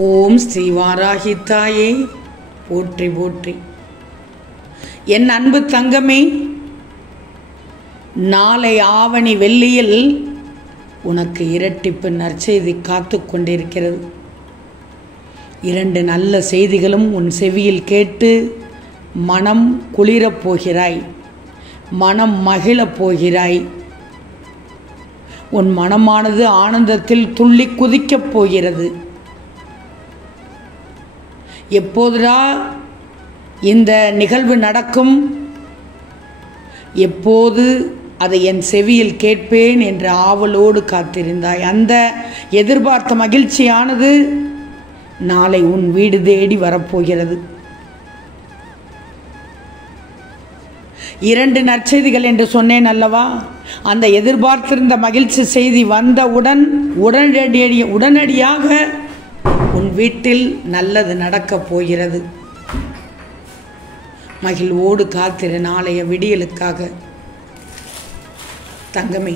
ஓம் ஸ்ரீ வாராகி தாயே போற்றி போற்றி. என் அன்பு தங்கமே, நாளை ஆவணி வெள்ளியில் உனக்கு இரட்டிப்பு நற்செய்தி காத்து கொண்டிருக்கிறது. 2 நல்ல செய்திகளும் உன் செவியில் கேட்டு மனம் குளிரப் போகிறாய், மனம் மகிழப் போகிறாய். உன் மனமானது ஆனந்தத்தில் துள்ளி குதிக்கப் போகிறது. எப்போதுடா இந்த நிகழ்வு நடக்கும், எப்போது அதை என் செவியில் கேட்பேன் என்ற ஆவலோடு காத்திருந்தாய். அந்த எதிர்பார்த்த மகிழ்ச்சியானது நாளை உன் வீடு தேடி வரப்போகிறது. 2 நற்செய்திகள் என்று சொன்னேன் அல்லவா? அந்த எதிர்பார்த்திருந்த மகிழ்ச்சி செய்தி வந்தவுடன் உடனடியாக உன் வீட்டில் நல்லது நடக்கப் போகிறது. மகிழ்வோடு காத்திரு நாளைய விடியலுக்காக. தங்கமே,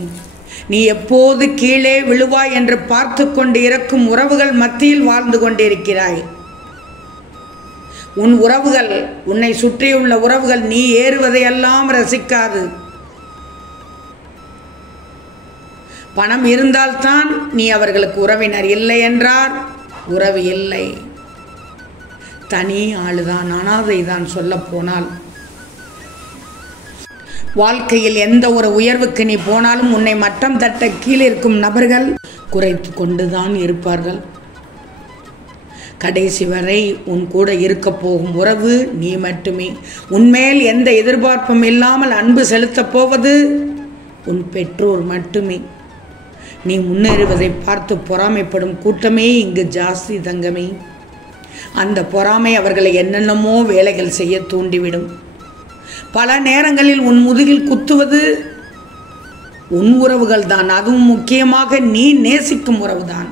நீ எப்போது கீழே விழுவாய் என்று பார்த்து கொண்டு இருக்கும் உறவுகள் மத்தியில் வாழ்ந்து கொண்டிருக்கிறாய். உன் உறவுகள், உன்னை சுற்றியுள்ள உறவுகள் நீ ஏறுவதையெல்லாம் ரசிக்காது. பணம் இருந்தால்தான் நீ அவர்களுக்கு உறவினர், இல்லை என்றால் உறவு இல்லை. தனி ஆளுதான், அனாதைதான். சொல்ல போனால் வாழ்க்கையில் எந்த ஒரு உயர்வுக்கு நீ போனாலும் உன்னை மட்டம் தட்ட கீழே இருக்கும் நபர்கள் குறைத்து கொண்டுதான் இருப்பார்கள். கடைசி வரை உன் கூட இருக்க போகும் உறவு நீ மட்டுமே. உன்மேல் எந்த எதிர்பார்ப்பும் இல்லாமல் அன்பு செலுத்தப் போவது உன் பெற்றோர் மட்டுமே. நீ முன்னேறுவதை பார்த்து பொறாமைப்படும் கூட்டமே இங்கு ஜாஸ்தி தங்கமே. அந்த பொறாமை அவர்களை என்னென்னமோ வேலைகள் செய்ய தூண்டிவிடும். பல நேரங்களில் உன் முதுகில் குத்துவது உன் உறவுகள் தான், அதுவும் முக்கியமாக நீ நேசிக்கும் உறவுதான்.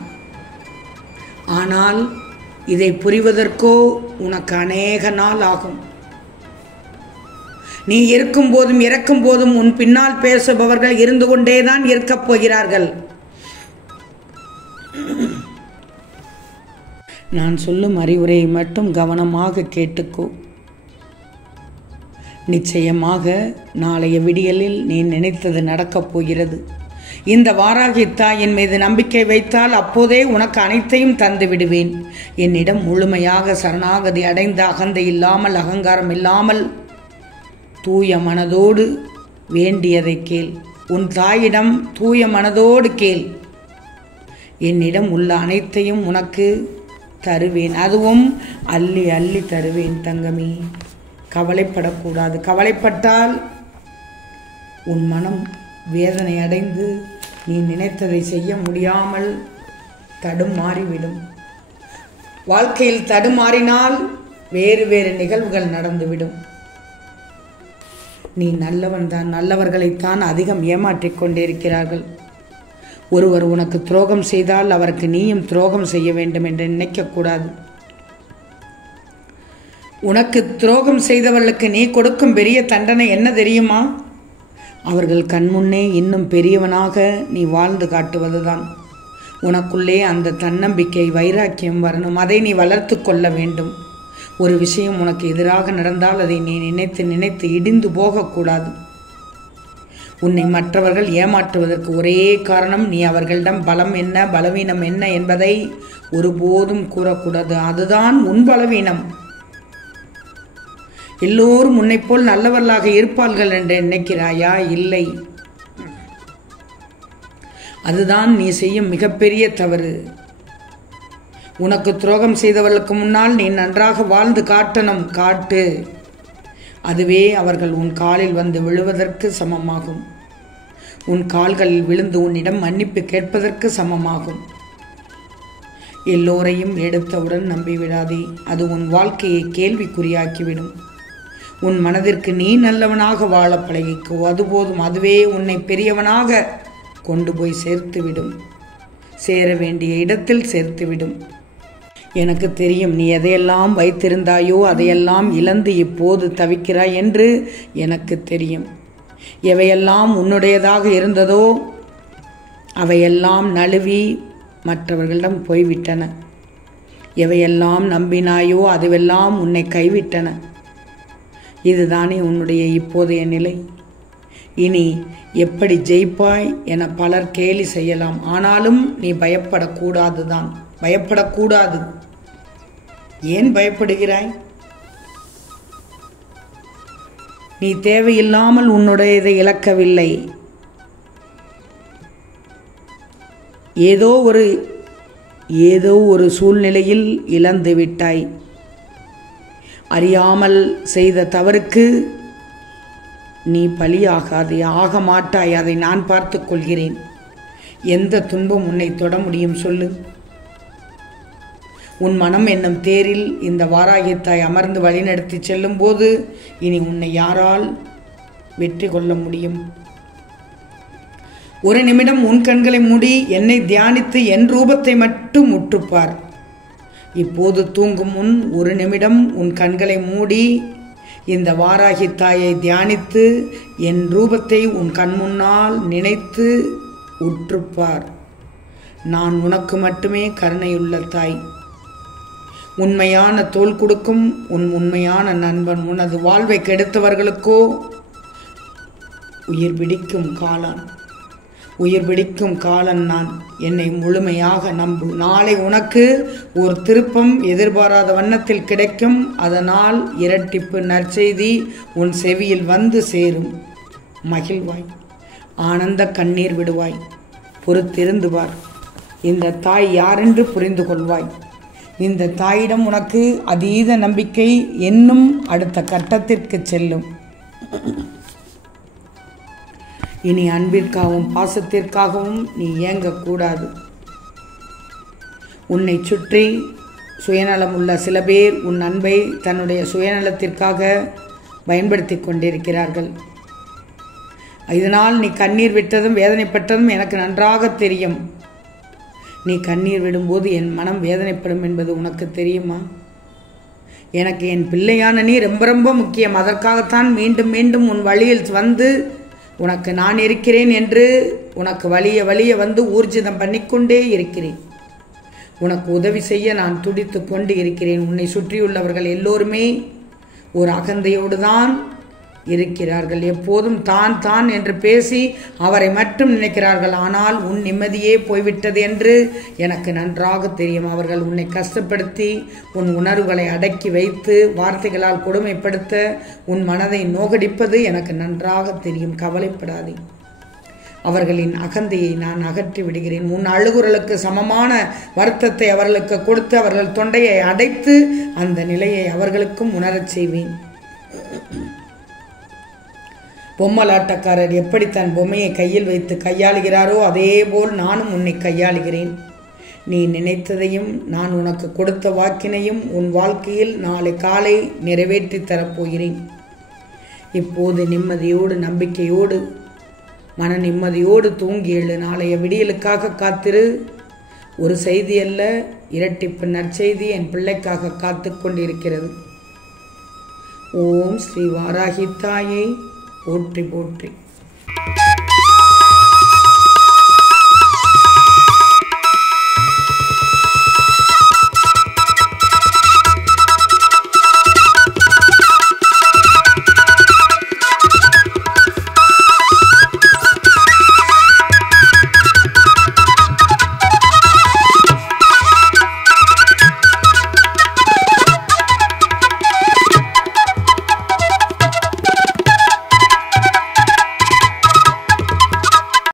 ஆனால் இதை புரிவதற்கோ உனக்கு அநேக நாள் ஆகும். நீ இருக்கும் போதும் இறக்கும் போதும் உன் பின்னால் பேசுபவர்கள் இருந்து கொண்டேதான் இருக்கப் போகிறார்கள். நான் சொல்லும் அறிவுரையை மட்டும் கவனமாக கேட்டுக்கோ. நிச்சயமாக நாளைய விடியலில் நீ நினைத்தது நடக்கப் போகிறது. இந்த வாராகி தாயின் மீது நம்பிக்கை வைத்தால் அப்போதே உனக்கு அனைத்தையும் தந்து விடுவேன். என்னிடம் முழுமையாக சரணாகதி அடைந்த அகந்தை இல்லாமல், அகங்காரம் இல்லாமல், தூய மனதோடு வேண்டியதை கேள். உன் தாயிடம் தூய மனதோடு கேள். என்னிடம் உள்ள அனைத்தையும் உனக்கு தருவேன், அதுவும் அள்ளி அள்ளி தருவேன் தங்கமே. கவலைப்படக்கூடாது. கவலைப்பட்டால் உன் மனம் வேதனை அடைந்து நீ நினைத்ததை செய்ய முடியாமல் தடுமாறிவிடும். வாழ்க்கையில் தடுமாறினால் வேறு வேறு நிகழ்வுகள் நடந்துவிடும். நீ நல்லவன் தான், நல்லவர்களைத்தான் அதிகம் ஏமாற்றிக் கொண்டிருக்கிறார்கள். ஒருவர் உனக்கு துரோகம் செய்தால் அவருக்கு நீயும் துரோகம் செய்ய வேண்டும் என்று நினைக்கக்கூடாது. உனக்கு துரோகம் செய்தவர்களுக்கு நீ கொடுக்கும் பெரிய தண்டனை என்ன தெரியுமா? அவர்கள் கண்முன்னே இன்னும் பெரியவனாக நீ வாழ்ந்து காட்டுவதுதான். உனக்குள்ளே அந்த தன்னம்பிக்கை, வைராக்கியம் வரணும். அதை நீ வளர்த்து கொள்ள வேண்டும். ஒரு விஷயம் உனக்கு எதிராக நடந்தால் அதை நீ நினைத்து நினைத்து இடிந்து போகக்கூடாது. உன்னை மற்றவர்கள் ஏமாற்றுவதற்கு ஒரே காரணம் நீ அவர்களிடம் பலம் என்ன, பலவீனம் என்ன என்பதை ஒருபோதும் கூறக்கூடாது. அதுதான் உன் பலவீனம். எல்லோரும் உன்னை போல் நல்லவர்களாக இருப்பார்கள் என்று நினைக்கிறாயா? இல்லை. அதுதான் நீ செய்யும் மிகப்பெரிய தவறு. உனக்கு துரோகம் செய்தவர்களுக்கு முன்னால் நீ நன்றாக வாழ்ந்து காட்டணும். காட்டு. அதுவே அவர்கள் உன் காலில் வந்து விழுவதற்கு சமமாகும். உன் கால்களில் விழுந்து உன்னிடம் மன்னிப்பு கேட்பதற்கு சமமாகும். எல்லோரையும் எடுத்தவுடன் நம்பிவிடாதே. அது உன் வாழ்க்கையை கேள்விக்குறியாக்கிவிடும். உன் மனதிற்கு நீ நல்லவனாக வாழ பழகிக்கோ. அதுபோதும். அதுவே உன்னை பெரியவனாக கொண்டு போய் சேர்த்துவிடும். சேர வேண்டிய இடத்தில் சேர்த்துவிடும். எனக்கு தெரியும், நீ எதையெல்லாம் வைத்திருந்தாயோ அதையெல்லாம் இழந்து இப்போது தவிக்கிறாய் என்று எனக்கு தெரியும். எவையெல்லாம் உன்னுடையதாக இருந்ததோ அவையெல்லாம் நழுவி மற்றவர்களிடம் போய்விட்டன. எவையெல்லாம் நம்பினாயோ அதுவெல்லாம் உன்னை கைவிட்டன. இதுதானே உன்னுடைய இப்போதைய நிலை. இனி எப்படி ஜெயிப்பாய் என பலர் கேலி செய்யலாம். ஆனாலும் நீ பயப்படக்கூடாதுதான். பயப்படக்கூடாது. ஏன் பயப்படுகிறாய்? நீ தேவையில்லாமல் உன்னுடையதை இழக்கவில்லை. ஏதோ ஒரு சூழ்நிலையில் இழந்து விட்டாய். அறியாமல் செய்த தவறுக்கு நீ பலியாகாதே, ஆக மாட்டாய். அதை நான் பார்த்து கொள்கிறேன். எந்த துன்பம் உன்னை தொட முடியும் சொல்லு? உன் மனம் என்னும் தேரில் இந்த வாராகித்தாய் அமர்ந்து வழிநடத்தி செல்லும் போது இனி உன்னை யாரால் வெற்றி கொள்ள முடியும்? ஒரு நிமிடம் உன் கண்களை மூடி என்னை தியானித்து என் ரூபத்தை மட்டும் உற்றுப்பார். இப்போது தூங்கும் முன் ஒரு நிமிடம் உன் கண்களை மூடி இந்த வாராகித்தாயை தியானித்து என் ரூபத்தை உன் கண் முன்னால் நினைத்து உற்றுப்பார். நான் உனக்கு மட்டுமே கருணையுள்ள தாய். உண்மையான தோள் கொடுக்கும் உன் உண்மையான நண்பன். உனது வாழ்வை கெடுத்தவர்களுக்கோ உயிர் பிடிக்கும் காலன் நான். என்னை முழுமையாக நம்பு. நாளை உனக்கு ஒரு திருப்பம் எதிர்பாராத வண்ணத்தில் கிடைக்கும். அதனால் இரட்டிப்பு நற்செய்தி உன் செவியில் வந்து சேரும். மகிழ்வாய், ஆனந்த கண்ணீர் விடுவாய். பொறுத்திருந்து பார். இந்த தாய் யாரென்று புரிந்து கொள்வாய். இந்த தாயிடம் உனக்கு அதீத நம்பிக்கை என்னும் அடுத்த கட்டத்திற்கு செல்லும். இனி அன்பிற்காகவும் பாசத்திற்காகவும் நீ ஏங்கக்கூடாது. உன்னை சுற்றி சுயநலம் உள்ள சில பேர் உன் அன்பை தன்னுடைய சுயநலத்திற்காக பயன்படுத்தி கொண்டிருக்கிறார்கள். இதனால் நீ கண்ணீர் விட்டதும் வேதனைப்பட்டதும் எனக்கு நன்றாக தெரியும். நீ கண்ணீர் விடும்போது என் மனம் வேதனைப்படும் என்பது உனக்கு தெரியுமா? எனக்கு என் பிள்ளையான நீ ரொம்ப ரொம்ப முக்கியம். அதற்காகத்தான் மீண்டும் மீண்டும் உன் வழியில் வந்து உனக்கு நான் இருக்கிறேன் என்று உனக்கு வலிய வந்து ஊர்ஜிதம் பண்ணிக்கொண்டே இருக்கிறேன். உனக்கு உதவி செய்ய நான் துடித்து கொண்டு இருக்கிறேன். உன்னை சுற்றியுள்ளவர்கள் எல்லோருமே ஒரு அகந்தையோடு தான் இருக்கிறார்கள். எப்போதும் தான் என்று பேசி அவரை மட்டும் நினைக்கிறார்கள். ஆனால் உன் நிம்மதியே போய்விட்டது என்று எனக்கு நன்றாக தெரியும். அவர்கள் உன்னை கஷ்டப்படுத்தி உன் உணர்வுகளை அடக்கி வைத்து வார்த்தைகளால் கொடுமைப்படுத்த உன் மனதை நோகடிப்பது எனக்கு நன்றாக தெரியும். கவலைப்படாதே. அவர்களின் அகந்தையை நான் அகற்றி விடுகிறேன். உன் அழுகுரலுக்கு சமமான வருத்தத்தை அவர்களுக்கு கொடுத்து அவர்கள் தொண்டையை அடைத்து அந்த நிலையை அவர்களுக்கும் உணரச் செய்வேன். பொம்மலாட்டக்காரர் எப்படி தன் பொம்மையை கையில் வைத்து கையாளுகிறாரோ அதேபோல் நானும் உன்னை கையாளுகிறேன். நீ நினைத்ததையும் நான் உனக்கு கொடுத்த வாக்கினையும் உன் வாழ்க்கையில் நாளை காலை நிறைவேற்றி தரப்போகிறேன். இப்போது நிம்மதியோடு நம்பிக்கையோடு மன நிம்மதியோடு தூங்கி எழு. நாளைய விடியலுக்காக காத்திரு. ஒரு செய்தி அல்ல, இரட்டிப்பு நற்செய்தி என் பிள்ளைக்காக காத்து கொண்டிருக்கிறது. ஓம் ஸ்ரீ வாராகி தாயே போற்றி போற்றி.